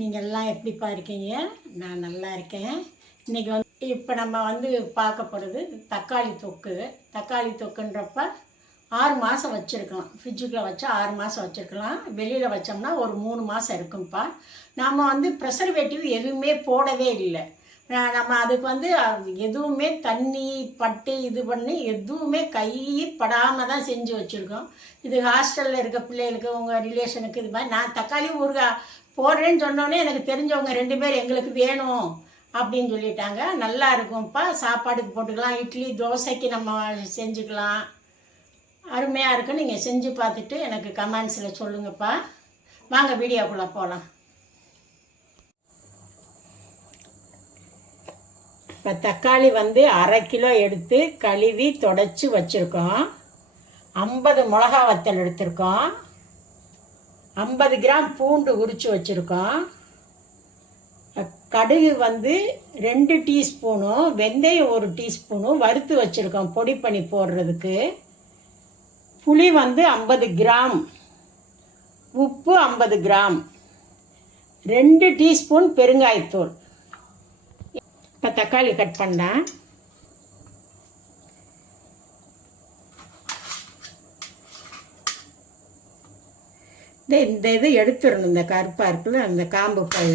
நீங்கள் எல்லாம் எப்படிப்பா இருக்கீங்க? நான் நல்லா இருக்கேன். இன்றைக்கி வந்து இப்போ நம்ம வந்து பார்க்க போகிறது தக்காளி தொக்கு. தக்காளி தொக்குன்றப்ப ஆறு மாதம் வச்சுருக்கலாம். ஃப்ரிட்ஜுக்குள்ளே வச்சா ஆறு மாதம் வச்சுருக்கலாம். வெளியில் வச்சோம்னா ஒரு மூணு மாதம் இருக்கும்ப்பா. நம்ம வந்து ப்ரெசர்வேட்டிவ் எதுவுமே போடவே இல்லை. நம்ம அதுக்கு வந்து எதுவுமே தண்ணி பட்டு இது பண்ணி எதுவுமே கை படாமல் தான் செஞ்சு வச்சுருக்கோம். இது ஹாஸ்டலில் இருக்க பிள்ளைகளுக்கு உங்கள் ரிலேஷனுக்கு இது மாதிரி. நான் தக்காளி ஊறுகாய் போடுறேன்னு சொன்னோன்னே எனக்கு தெரிஞ்சவங்க ரெண்டு பேர் எங்களுக்கு வேணும் அப்படின்னு சொல்லிட்டாங்க. நல்லா இருக்கும்ப்பா சாப்பாடுக்கு போட்டுக்கலாம். இட்லி தோசைக்கு நம்ம செஞ்சுக்கலாம். அருமையாக இருக்கு. நீங்கள் செஞ்சு பார்த்துட்டு எனக்கு கமெண்ட்ஸில் சொல்லுங்கப்பா. வாங்க வீடியோக்குள்ளே போகலாம் இப்போ தக்காளி வந்து அரை கிலோ எடுத்து கழுவி தொடச்சி வச்சுருக்கோம். ஐம்பது மிளகா வத்தல் எடுத்திருக்கோம். ஐம்பது கிராம் பூண்டு உரித்து வச்சுருக்கோம். கடுகு வந்து ரெண்டு டீஸ்பூனும் வெந்தயம் ஒரு டீஸ்பூனும் வறுத்து வச்சுருக்கோம் பொடி பண்ணி போடுறதுக்கு. புளி வந்து ஐம்பது கிராம் உப்பு ஐம்பது கிராம் ரெண்டு டீஸ்பூன் பெருங்காயத்தூள். இப்போ தக்காளி கட் பண்ணேன். இந்த இது எடுத்துடணும் இந்த கருப்பாக இருக்குல்ல அந்த காம்பு பல்.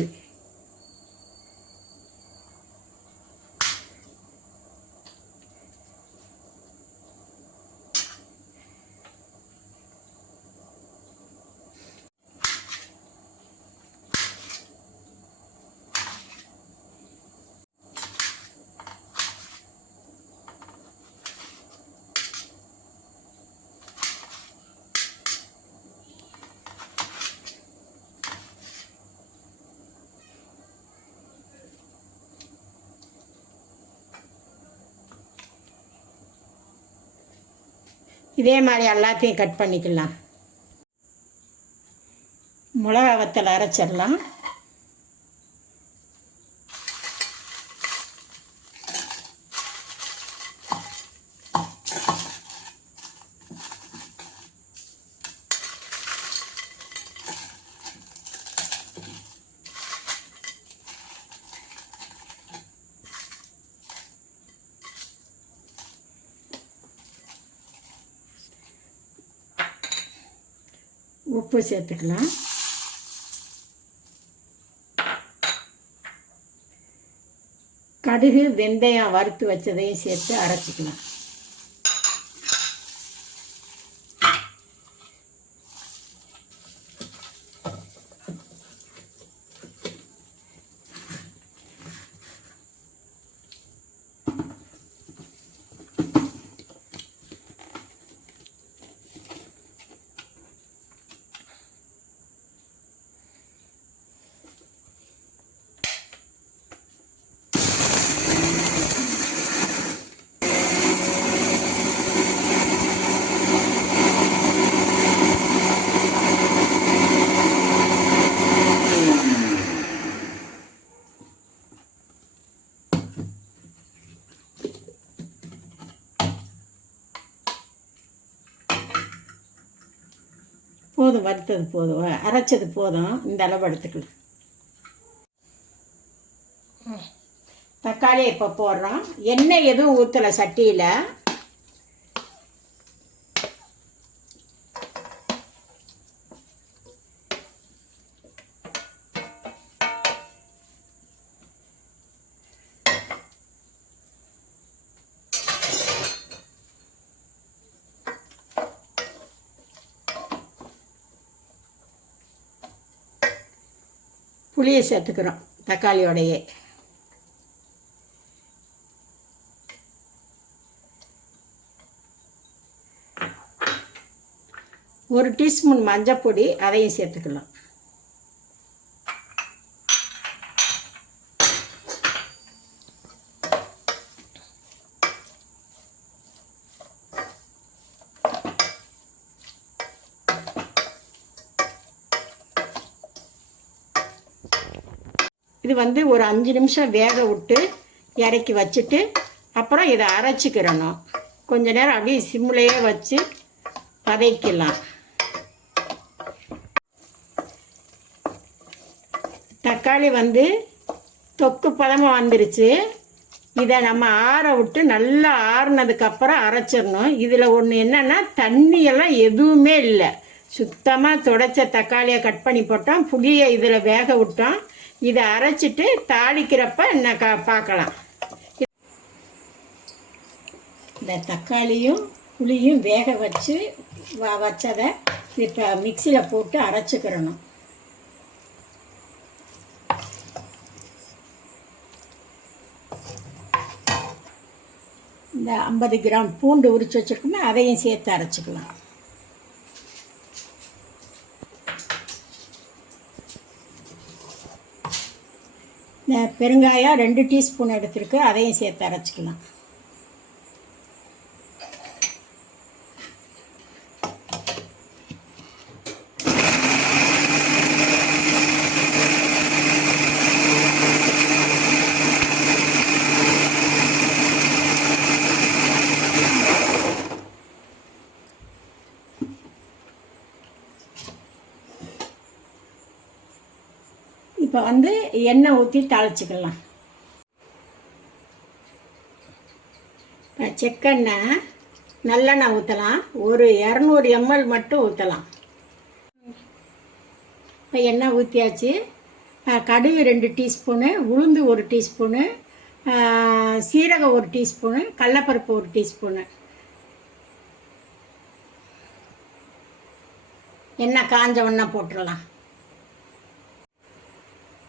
இதே மாதிரி எல்லாத்தையும் கட் பண்ணிக்கலாம். மிளகா வத்தல் அரைச்சிடலாம். உப்பு சேர்த்துக்கலாம். கடுகு வெந்தயம் வறுத்து வச்சதையும் சேர்த்து அரைச்சிக்கலாம். போதும் வறுத்தது போதும். அரைச்சது போதும். இந்த அளவு எடுத்துக்கலாம். தக்காளி இப்போ போடுறோம். எண்ணெய் எதுவும் ஊற்றலை சட்டியில். புளியை சேர்த்துக்கிறோம் தக்காளியோடையே. ஒரு டீஸ்பூன் மஞ்சப்பொடி அதையும் சேர்த்துக்கலாம். இது வந்து ஒரு அஞ்சு நிமிஷம் வேக விட்டு இறக்கி வச்சுட்டு அப்புறம் இதை அரைச்சிக்கிறணும். கொஞ்ச நேரம் அப்படியே சிம்லேயே வச்சு வதக்கலாம் தக்காளி வந்து தொக்கு பதமாக வந்துருச்சு. இதை நம்ம ஆற விட்டு நல்லா ஆறுனதுக்கப்புறம் அரைச்சிடணும். இதில் ஒன்று என்னென்னா தண்ணியெல்லாம் எதுவுமே இல்லை. சுத்தமாக துடைச்ச தக்காளியை கட் பண்ணி போட்டோம் புளியை இதில் வேக விட்டோம் இதை அரைச்சிட்டு தாளிக்கிறப்ப என்ன கா பார்க்கலாம். இந்த தக்காளியும் புளியும் வேக வச்சு வ வச்சதை இப்போ மிக்சியில் போட்டு அரைச்சிக்கிறணும். இந்த ஐம்பது கிராம் பூண்டு உரிச்சு வச்சுருக்கோமே அதையும் சேர்த்து அரைச்சிக்கலாம். பெருங்காயம் ரெண்டு டீஸ்பூன் எடுத்துருக்கு அதையும் சேர்த்து அரைச்சிக்கலாம். இப்போ வந்து எண்ணெய் ஊற்றி தாளிச்சிக்கலாம். இப்போ செக்கெண்ணெய் நல்லெண்ணெய் ஊற்றலாம் ஒரு இரநூறு எம்எல் மட்டும் ஊற்றலாம் இப்போ எண்ணெய் ஊற்றியாச்சு கடுகு ரெண்டு டீஸ்பூனு உளுந்து ஒரு டீஸ்பூனு சீரகம் ஒரு டீஸ்பூனு கடலப்பருப்பு ஒரு டீஸ்பூனு. எண்ணெய் காஞ்ச உடனே போட்டுடலாம்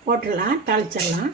போட்டுடலாம் தாளிச்சிடலாம்.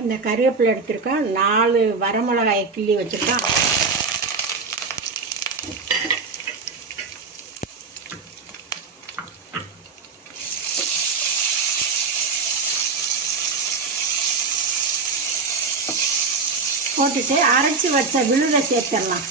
இந்த கருவேப்பிலை எடுத்திருக்கோம் நாலு வரமிளகாய் கிள்ளி வச்சுருக்கோம் போட்டுட்டு அரைச்சி வச்ச விழுதை சேர்த்துடலாம்.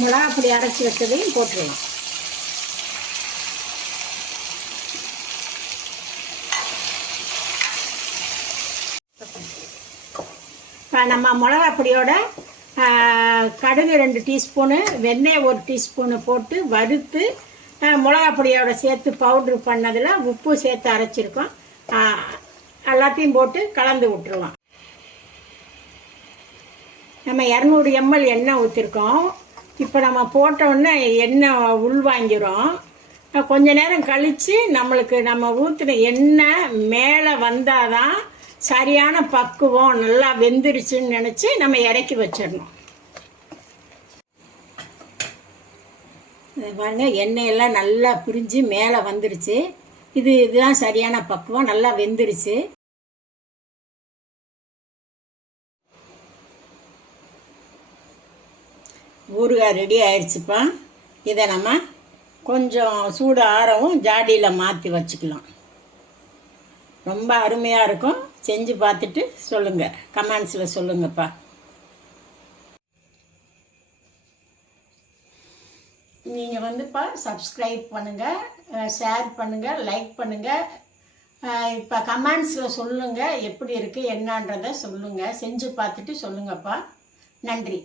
மிளகா அப்படி அரைச்சி வச்சதையும் போட்டுருவோம். இப்போ நம்ம மிளகா பொடியோட கடுகு ரெண்டு டீஸ்பூனு வெண்ணெய் ஒரு டீஸ்பூனு போட்டு வறுத்து மிளகா பொடியோட சேர்த்து பவுட்ரு பண்ணதில் உப்பு சேர்த்து அரைச்சிருக்கோம். எல்லாத்தையும் போட்டு கலந்து விட்டுருவோம். நம்ம இரநூறு எம்எல் எண்ணெய் ஊற்றிருக்கோம் இப்போ நம்ம போட்டோன்னே எண்ணெய் உள்வாங்கிறோம் கொஞ்ச நேரம் கழித்து நம்மளுக்கு நம்ம ஊற்றின எண்ணெய் மேலே வந்தால் தான் சரியான பக்குவம் நல்லா வெந்துருச்சுன்னு நினச்சி நம்ம இறக்கி வச்சிடணும். பாருங்க எண்ணெயெல்லாம் நல்லா பிரிஞ்சு மேலே வந்துருச்சு. இது இதுதான் சரியான பக்குவம் நல்லா வெந்துருச்சு. ஊறுகாய் ரெடி ஆயிடுச்சுப்பா இதை நம்ம கொஞ்சம் சூடு ஆறவும் ஜாடியில் மாற்றி வச்சுக்கலாம். ரொம்ப அருமையாக இருக்கும். செஞ்சு பார்த்துட்டு சொல்லுங்கள் கமெண்ட்ஸில் சொல்லுங்கப்பா. நீங்கள் வந்துப்பா சப்ஸ்கிரைப் பண்ணுங்கள் ஷேர் பண்ணுங்கள் லைக் பண்ணுங்கள் இப்போ கமெண்ட்ஸில் சொல்லுங்கள் எப்படி இருக்குது என்னன்றதை சொல்லுங்கள் செஞ்சு பார்த்துட்டு சொல்லுங்கப்பா. நன்றி.